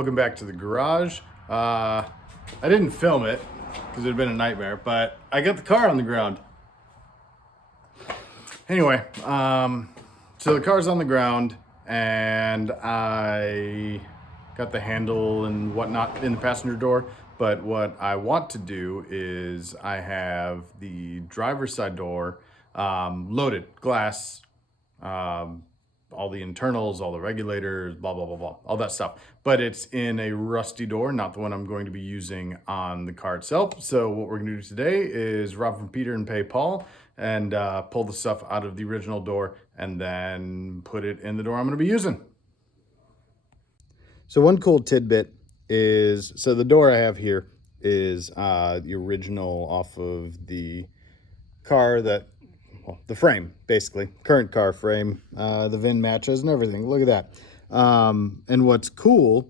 Welcome back to the garage. I didn't film it because it had been a nightmare, but I got the car on the ground. Anyway, so the car's on the ground and I got the handle and whatnot in the passenger door. But what I want to do is I have the driver's side door loaded, glass, all the internals, all the regulators, blah, blah, blah, blah, all that stuff. But it's in a rusty door, not the one I'm going to be using on the car itself. So what we're gonna do today is rob from Peter and pay Paul and pull the stuff out of the original door and then put it in the door I'm gonna be using. So one cool tidbit is, so the door I have here is the original off of the car that, well, the frame, basically, current car frame, the VIN matches and everything. Look at that. And what's cool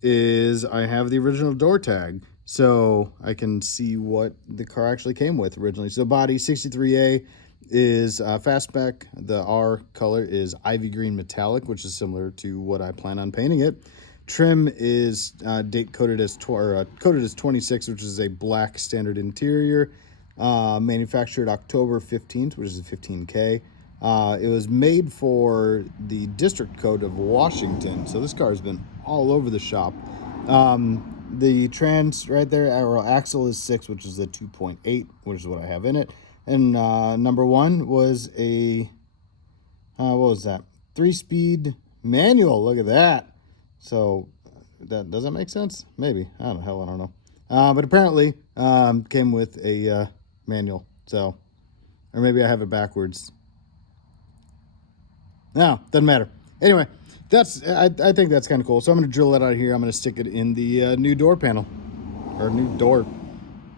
is I have the original door tag, so I can see what the car actually came with originally. So body 63A is Fastback. The R color is ivy green metallic, which is similar to what I plan on painting it. Trim is date coded as 26, which is a black standard interior. Manufactured October 15th, which is a 15K. It was made for the District Code of Washington, so this car has been all over the shop. The trans right there, our axle is 6, which is a 2.8, which is what I have in it. And number 1 was a, what was that? 3-speed manual. Look at that. So that does that make sense? Maybe. I don't know. But apparently came with a manual. So, or maybe I have it backwards. No, doesn't matter. Anyway, that's I think that's kind of cool. So I'm going to drill that out of here. I'm going to stick it in the new door panel, or new door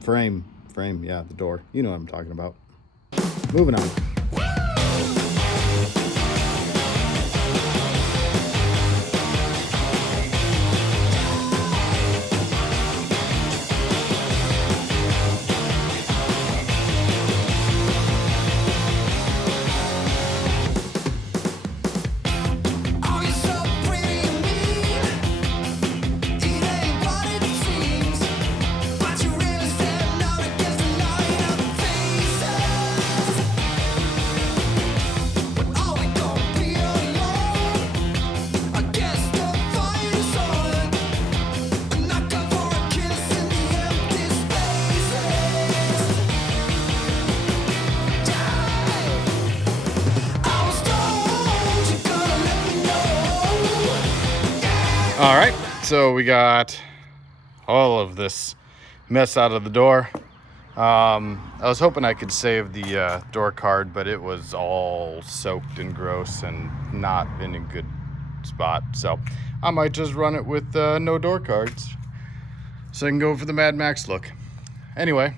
frame. Yeah, the door. You know what I'm talking about. Moving on. All right, so we got all of this mess out of the door. I was hoping I could save the door card, but it was all soaked and gross and not in a good spot. So I might just run it with no door cards so I can go for the Mad Max look. Anyway,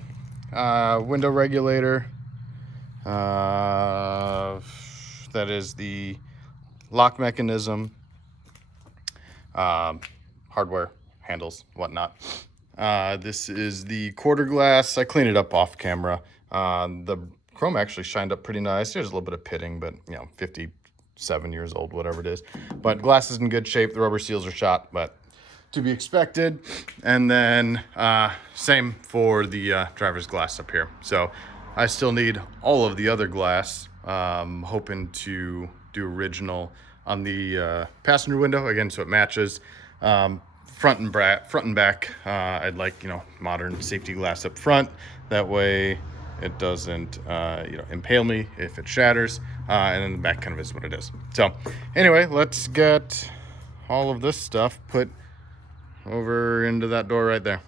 window regulator. That is the lock mechanism. Hardware, handles, whatnot. This is the quarter glass. I cleaned it up off camera. The chrome actually shined up pretty nice. There's a little bit of pitting, but 57 years old, whatever it is. But glass is in good shape. The rubber seals are shot, but to be expected. And then same for the driver's glass up here. So I still need all of the other glass. Hoping to do original on the passenger window again, so it matches. Front and back, I'd like modern safety glass up front. That way it doesn't impale me if it shatters. And then the back kind of is what it is. So anyway, let's get all of this stuff put over into that door right there.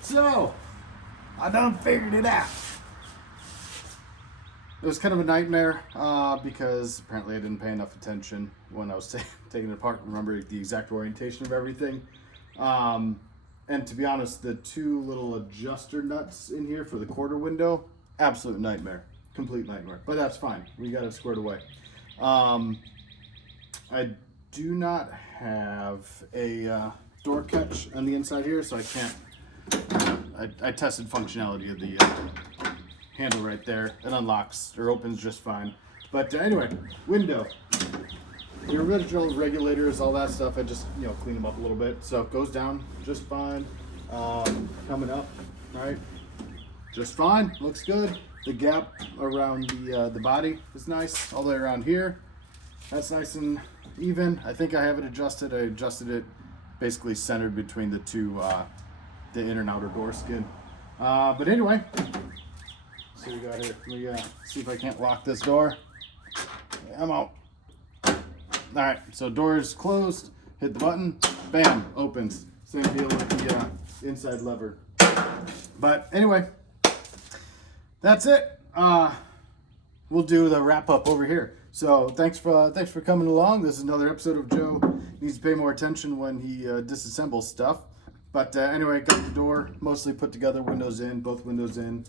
So, I done figured it out. It was kind of a nightmare because apparently I didn't pay enough attention when I was taking it apart, remember the exact orientation of everything. And to be honest, the two little adjuster nuts in here for the quarter window, absolute nightmare, complete nightmare. But that's fine, we got it squared away. I do not have a door catch on the inside here, so I can't. I tested functionality of the handle right there. It unlocks or opens just fine. But anyway, window. The original regulators, all that stuff, I just clean them up a little bit, so it goes down just fine. Coming up, right? Just fine. Looks good. The gap around the body is nice. All the way around here, that's nice and even. I think I have it adjusted. I adjusted it basically centered between the two, the inner and outer door skin. But anyway, see what we got here. We got. See if I can't lock this door. I'm out. All right, so door is closed. Hit the button, bam, opens. Same deal with the inside lever. But anyway, that's it. We'll do the wrap up over here. So thanks for coming along. This is another episode of Joe Needs to Pay More Attention when he disassembles stuff. But anyway, got the door mostly put together, windows in, both windows in.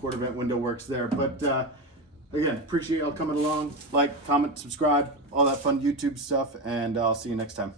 Quarter vent window works there. But again, appreciate y'all coming along. Like, comment, subscribe, all that fun YouTube stuff, and I'll see you next time.